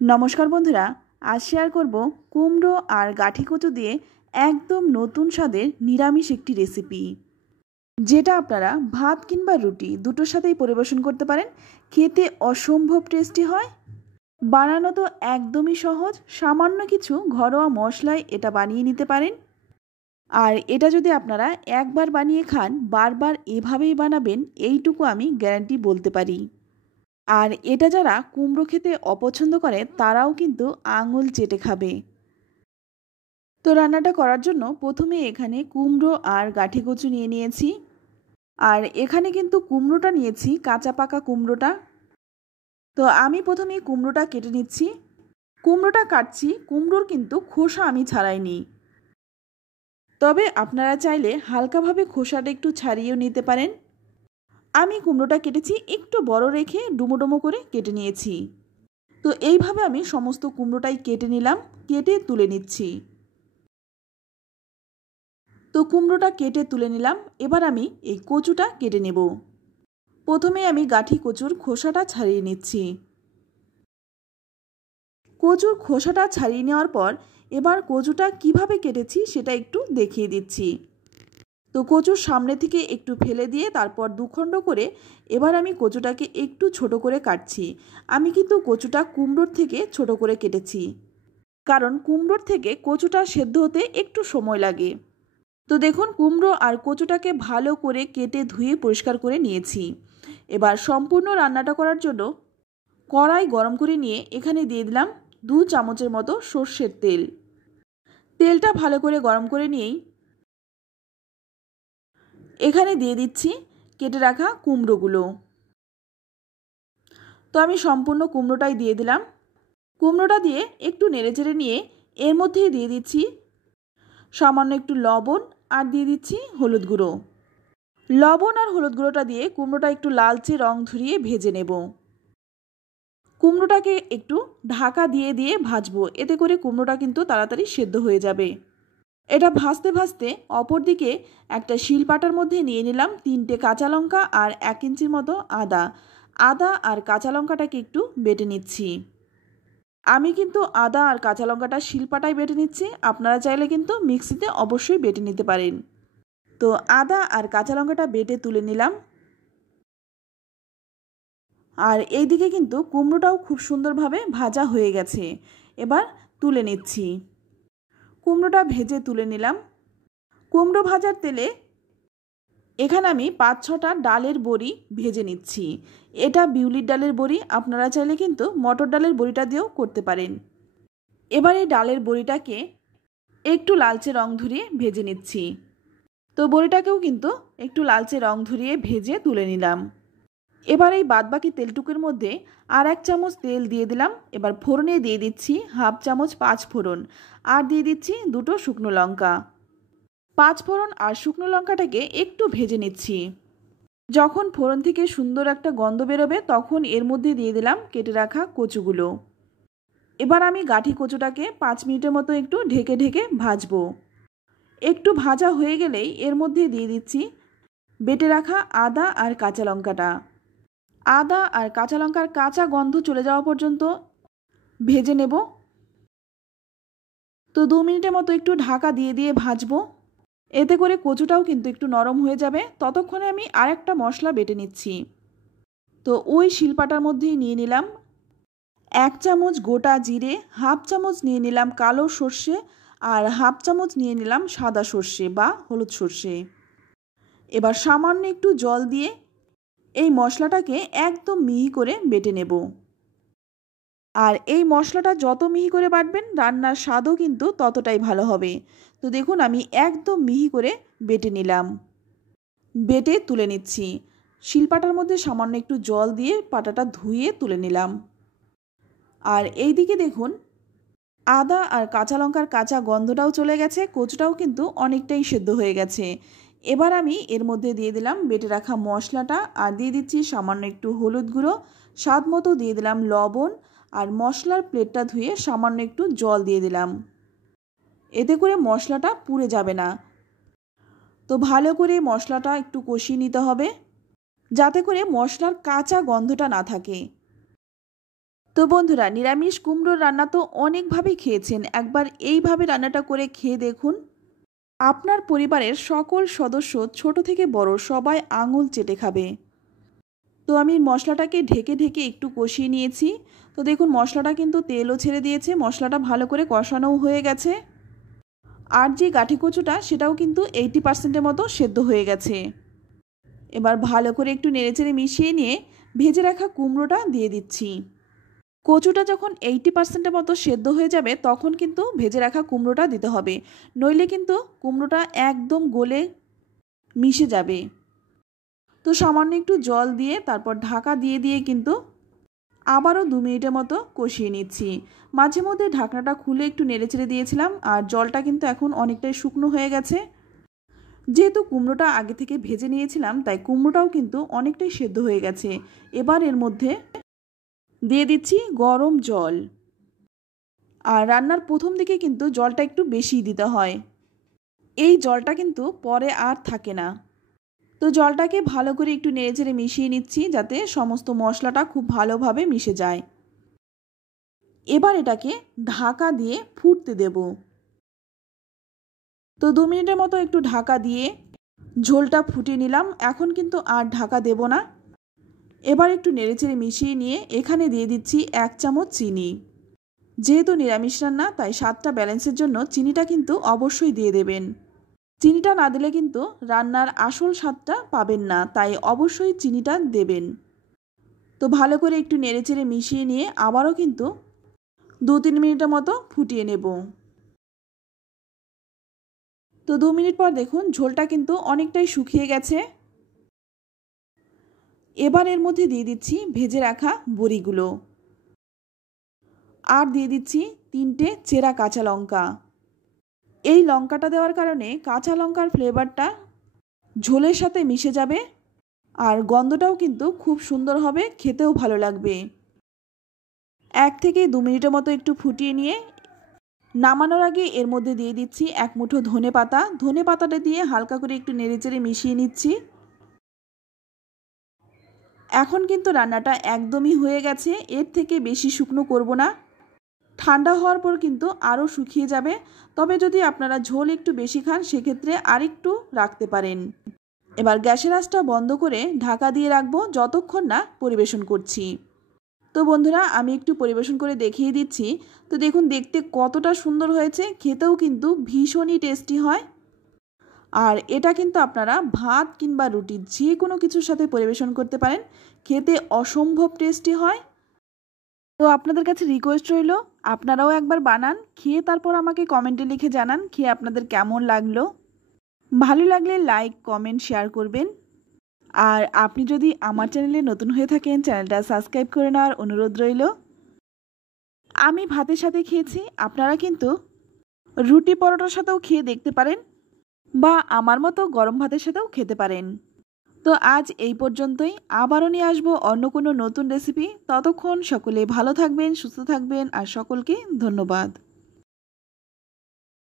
নমস্কার বন্ধুরা, আজ শেয়ার করব কুমড়ো আর গাঠি কচু দিয়ে একদম নতুন স্বাদের নিরামিষ একটি রেসিপি, যেটা আপনারা ভাত কিংবা রুটি দুটোর সাথেই পরিবেশন করতে পারেন। খেতে অসম্ভব টেস্টি হয়। বানানো তো একদমই সহজ, সামান্য কিছু ঘরোয়া মশলায় এটা বানিয়ে নিতে পারেন। আর এটা যদি আপনারা একবার বানিয়ে খান, বারবার এভাবেই বানাবেন, এইটুকু আমি গ্যারান্টি বলতে পারি। আর এটা যারা কুমড়ো খেতে অপছন্দ করে তারাও কিন্তু আঙুল চেটে খাবে। তো রান্নাটা করার জন্য প্রথমে এখানে কুমড়ো আর গাঠি কচু নিয়ে নিয়েছি। আর এখানে কিন্তু কুমড়োটা নিয়েছি কাঁচা পাকা কুমড়োটা। তো আমি প্রথমে কুমড়োটা কেটে নিচ্ছি। কুমড়োটা কাটছি, কুমড়োর কিন্তু খোসা আমি ছাড়াইনি। তবে আপনারা চাইলে হালকাভাবে খোসাটা একটু ছাড়িয়েও নিতে পারেন। আমি কুমড়োটা কেটেছি একটু বড় রেখে ডুমো ডুমো করে কেটে নিয়েছি। তো এইভাবে আমি সমস্ত কুমড়োটাই কেটে নিলাম, কেটে তুলে নিচ্ছি। তো কুমড়োটা কেটে তুলে নিলাম। এবার আমি এই কচুটা কেটে নেব। প্রথমে আমি গাঠি কচুর খোসাটা ছাড়িয়ে নিচ্ছি। কচুর খোসাটা ছাড়িয়ে নেওয়ার পর এবার কচুটা কিভাবে কেটেছি সেটা একটু দেখিয়ে দিচ্ছি। তো কচুর সামনে থেকে একটু ফেলে দিয়ে তারপর দুখণ্ড করে এবার আমি কচুটাকে একটু ছোট করে কাটছি। আমি কিন্তু কচুটা কুমড়োর থেকে ছোট করে কেটেছি, কারণ কুমড়োর থেকে কচুটা সেদ্ধ হতে একটু সময় লাগে। তো দেখুন, কুমড়ো আর কচুটাকে ভালো করে কেটে ধুয়ে পরিষ্কার করে নিয়েছি। এবার সম্পূর্ণ রান্নাটা করার জন্য কড়াই গরম করে নিয়ে এখানে দিয়ে দিলাম 2 চামচের মতো সর্ষের তেল। তেলটা ভালো করে গরম করে নিয়েই এখানে দিয়ে দিচ্ছি কেটে রাখা কুমড়োগুলো। তো আমি সম্পূর্ণ কুমড়োটাই দিয়ে দিলাম। কুমড়োটা দিয়ে একটু নেড়েচেড়ে নিয়ে এর মধ্যেই দিয়ে দিচ্ছি সামান্য একটু লবণ আর দিয়ে দিচ্ছি হলুদ গুঁড়ো। লবণ আর হলুদ গুঁড়োটা দিয়ে কুমড়োটা একটু লালচে রং ধরিয়ে ভেজে নেব। কুমড়োটাকে একটু ঢাকা দিয়ে দিয়ে ভাজবো, এতে করে কুমড়োটা কিন্তু তাড়াতাড়ি সেদ্ধ হয়ে যাবে। এটা ভাজতে ভাজতে অপরদিকে একটা শিলপাটার মধ্যে নিয়ে নিলাম 3টে কাঁচা লঙ্কা আর 1 ইঞ্চির মতো আদা। আদা আর কাঁচা লঙ্কাটাকে একটু বেটে নিচ্ছি। আমি কিন্তু আদা আর কাঁচা লঙ্কাটা শিলপাটায় বেটে নিচ্ছি, আপনারা চাইলে কিন্তু মিক্সিতে অবশ্যই বেটে নিতে পারেন। তো আদা আর কাঁচা লঙ্কাটা বেটে তুলে নিলাম। আর এইদিকে কিন্তু কুমড়োটাও খুব সুন্দরভাবে ভাজা হয়ে গেছে। এবার তুলে নিচ্ছি। কুমড়োটা ভেজে তুলে নিলাম। কুমড়ো ভাজার তেলে এখানে আমি 5-6টা ডালের বড়ি ভেজে নিচ্ছি। এটা বিউলির ডালের বড়ি, আপনারা চাইলে কিন্তু মটর ডালের বড়িটা দিয়েও করতে পারেন। এবার এই ডালের বড়িটাকে একটু লালচে রং ধরিয়ে ভেজে নিচ্ছি। তো বড়িটাকেও কিন্তু একটু লালচে রং ধরিয়ে ভেজে তুলে নিলাম। এবার এই বাদবাকি তেলটুকুর মধ্যে আর 1 চামচ তেল দিয়ে দিলাম। এবার ফোড়নে দিয়ে দিচ্ছি 1/2 চামচ 5 ফোড়ন আর দিয়ে দিচ্ছি 2টো শুকনো লঙ্কা। 5 ফোড়ন আর শুকনো লঙ্কাটাকে একটু ভেজে নিচ্ছি। যখন ফোড়ন থেকে সুন্দর একটা গন্ধ বেরোবে তখন এর মধ্যে দিয়ে দিলাম কেটে রাখা কচুগুলো। এবার আমি গাঠি কচুটাকে 5 মিনিটের মতো একটু ঢেকে ঢেকে ভাজবো। একটু ভাজা হয়ে গেলেই এর মধ্যে দিয়ে দিচ্ছি বেটে রাখা আদা আর কাঁচা লঙ্কাটা। আদা আর কাঁচা লঙ্কার কাঁচা গন্ধ চলে যাওয়া পর্যন্ত ভেজে নেব। তো 2 মিনিটের মতো একটু ঢাকা দিয়ে দিয়ে ভাজবো। এতে করে কচুটাও কিন্তু একটু নরম হয়ে যাবে। ততক্ষণে আমি আরেকটা মশলা বেটে নিচ্ছি। তো ওই শিলপাটার মধ্যেই নিয়ে নিলাম 1 চামচ গোটা জিরে, 1/2 চামচ নিয়ে নিলাম কালো সর্ষে আর 1/2 চামচ নিয়ে নিলাম সাদা সর্ষে বা হলুদ সর্ষে। এবার সামান্য একটু জল দিয়ে এই মশলাটাকে একদম মিহি করে বেটে নেব। আর এই মশলাটা যত মিহি করে বাটবেন রান্নার স্বাদও কিন্তু ততটাই ভালো হবে। তো দেখুন, আমি একদম মিহি করে বেটে নিলাম। বেটে তুলে নিচ্ছি। শিলপাটার মধ্যে সামান্য একটু জল দিয়ে পাটাটা ধুয়ে তুলে নিলাম। আর এই দিকে দেখুন, আদা আর কাঁচা লঙ্কার কাঁচা গন্ধটাও চলে গেছে, কচুটাও কিন্তু অনেকটাই সেদ্ধ হয়ে গেছে। এবার আমি এর মধ্যে দিয়ে দিলাম বেটে রাখা মশলাটা আর দিয়ে দিচ্ছি সামান্য একটু হলুদ গুঁড়ো, স্বাদ মতো দিয়ে দিলাম লবণ আর মশলার প্লেটটা ধুয়ে সামান্য একটু জল দিয়ে দিলাম। এতে করে মশলাটা পুড়ে যাবে না। তো ভালো করে মশলাটা একটু কষিয়ে নিতে হবে, যাতে করে মশলার কাঁচা গন্ধটা না থাকে। তো বন্ধুরা, নিরামিষ কুমড়োর রান্না তো অনেকভাবেই খেয়েছেন, একবার এইভাবে রান্নাটা করে খেয়ে দেখুন। আপনার পরিবারের সকল সদস্য ছোট থেকে বড় সবাই আঙুল চেটে খাবে। তো আমি মশলাটাকে ঢেকে ঢেকে একটু কষিয়ে নিয়েছি। তো দেখুন মশলাটা কিন্তু তেলও ছেড়ে দিয়েছে, মশলাটা ভালো করে কষানোও হয়ে গেছে। আর যে গাঠি কচুটা সেটাও কিন্তু 80% মতো সেদ্ধ হয়ে গেছে। এবার ভালো করে একটু নেড়েচেড়ে মিশিয়ে নিয়ে ভেজে রাখা কুমড়োটা দিয়ে দিচ্ছি। কচুটা যখন 80% মতো সেদ্ধ হয়ে যাবে তখন কিন্তু ভেজে রাখা কুমড়োটা দিতে হবে, নইলে কিন্তু কুমড়োটা একদম গলে মিশে যাবে। তো সামান্য একটু জল দিয়ে তারপর ঢাকা দিয়ে দিয়ে কিন্তু আবারও 2 মিনিটের মতো কষিয়ে নিচ্ছি। মাঝে মধ্যে ঢাকনাটা খুলে একটু নেড়েচেড়ে দিয়েছিলাম, আর জলটা কিন্তু এখন অনেকটাই শুকনো হয়ে গেছে। যেহেতু কুমড়োটা আগে থেকে ভেজে নিয়েছিলাম তাই কুমড়োটাও কিন্তু অনেকটাই সেদ্ধ হয়ে গেছে। এবার এর মধ্যে দিয়ে দিচ্ছি গরম জল। আর রান্নার প্রথম দিকে কিন্তু জলটা একটু বেশি দিতে হয়, এই জলটা কিন্তু পরে আর থাকে না। তো জলটাকে ভালো করে একটু নেড়েচেড়ে মিশিয়ে নিচ্ছি যাতে সমস্ত মশলাটা খুব ভালোভাবে মিশে যায়। এবার এটাকে ঢাকা দিয়ে ফুটতে দেব। তো 2 মিনিটের মতো একটু ঢাকা দিয়ে ঝোলটা ফুটিয়ে নিলাম। এখন কিন্তু আর ঢাকা দেব না। এবার একটু নেড়েচেড়ে মিশিয়ে নিয়ে এখানে দিয়ে দিচ্ছি 1 চামচ চিনি। যেহেতু নিরামিষ রান্না তাই স্বাদটা ব্যালেন্সের জন্য চিনিটা কিন্তু অবশ্যই দিয়ে দেবেন। চিনিটা না দিলে কিন্তু রান্নার আসল স্বাদটা পাবেন না, তাই অবশ্যই চিনিটা দেবেন। তো ভালো করে একটু নেড়েচেড়ে মিশিয়ে নিয়ে আবারও কিন্তু 2-3 মিনিটের মতো ফুটিয়ে নেব। তো 2 মিনিট পর দেখুন ঝোলটা কিন্তু অনেকটাই শুকিয়ে গেছে। এবার এর মধ্যে দিয়ে দিচ্ছি ভেজে রাখা বড়িগুলো, আর দিয়ে দিচ্ছি 3টে চেরা কাঁচা লঙ্কা। এই লঙ্কাটা দেওয়ার কারণে কাঁচা লঙ্কার ফ্লেভারটা ঝোলের সাথে মিশে যাবে, আর গন্ধটাও কিন্তু খুব সুন্দর হবে, খেতেও ভালো লাগবে। 1 থেকে 2 মিনিটের মতো একটু ফুটিয়ে নিয়ে নামানোর আগে এর মধ্যে দিয়ে দিচ্ছি 1 মুঠো ধনে পাতা। ধনে পাতাটা দিয়ে হালকা করে একটু নেড়েচেড়ে মিশিয়ে নিচ্ছি। এখন কিন্তু রান্নাটা একদমই হয়ে গেছে, এর থেকে বেশি শুকনো করব না। ঠান্ডা হওয়ার পর কিন্তু আরও শুকিয়ে যাবে। তবে যদি আপনারা ঝোল একটু বেশি খান সেক্ষেত্রে আরেকটু রাখতে পারেন। এবার গ্যাসের আঁচটা বন্ধ করে ঢাকা দিয়ে রাখবো যতক্ষণ না পরিবেশন করছি। তো বন্ধুরা, আমি একটু পরিবেশন করে দেখিয়ে দিচ্ছি। তো দেখুন দেখতে কতটা সুন্দর হয়েছে, খেতেও কিন্তু ভীষণই টেস্টি হয়। আর এটা কিন্তু আপনারা ভাত কিংবা রুটি যে কোনো কিছুর সাথে পরিবেশন করতে পারেন, খেতে অসম্ভব টেস্টি হয়। তো আপনাদের কাছে রিকোয়েস্ট রইল আপনারাও একবার বানান, খেয়ে তারপর আমাকে কমেন্টে লিখে জানান খেয়ে আপনাদের কেমন লাগলো। ভালো লাগলে লাইক কমেন্ট শেয়ার করবেন। আর আপনি যদি আমার চ্যানেলে নতুন হয়ে থাকেন চ্যানেলটা সাবস্ক্রাইব করে নেওয়ার অনুরোধ রইল। আমি ভাতের সাথে খেয়েছি, আপনারা কিন্তু রুটি পরোটার সাথেও খেয়ে দেখতে পারেন, বা আমার মতো গরম ভাতের সাথেও খেতে পারেন। তো আজ এই পর্যন্তই, আবারও নিয়ে আসবো অন্য কোনো নতুন রেসিপি। ততক্ষণ সকলে ভালো থাকবেন, সুস্থ থাকবেন, আর সকলকে ধন্যবাদ।